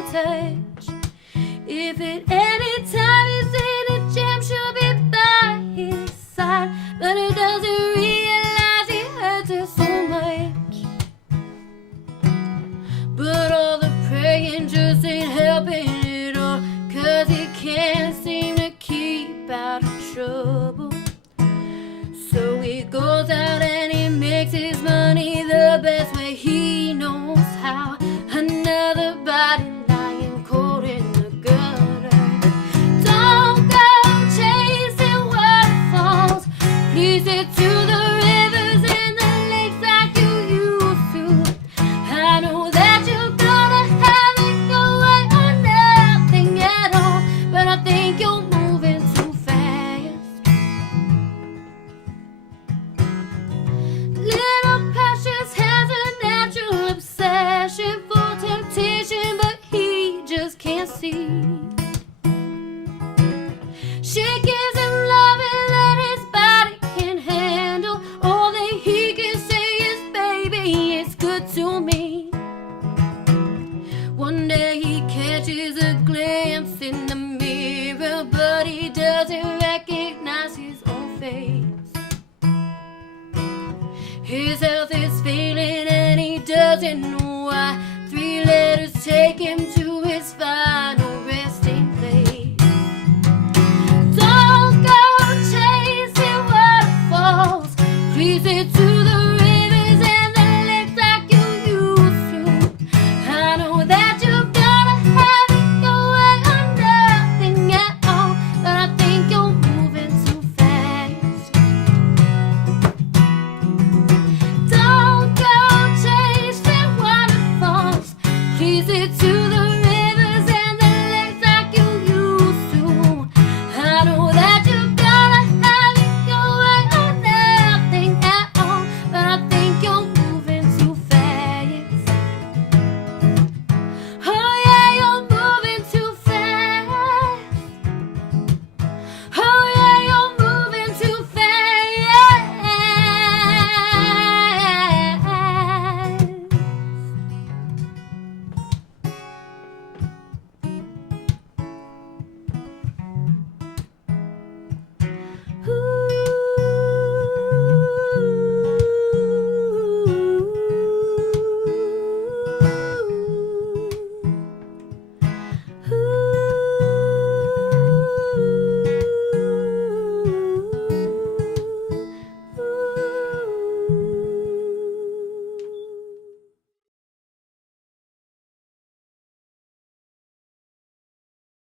advantage. If at any time he's in a jam, she'll be by his side. But he doesn't realize he hurts her so much. But all the praying just ain't helping at all, 'cause he can't seem to keep out of trouble. So he goes out and he makes his money the best way he knows how. Another body lying cold in the gutter. Don't go chasing waterfalls. Please it to the rivers and the lakes like you used to. I know that you're gonna have it your way or nothing at all, but I think you're moving too fast. Little Precious has a natural obsession for temptation, but he just can't see. She gives him loving that his body can handle. All that he can say is, baby, it's good to me. One day he catches a glimpse in the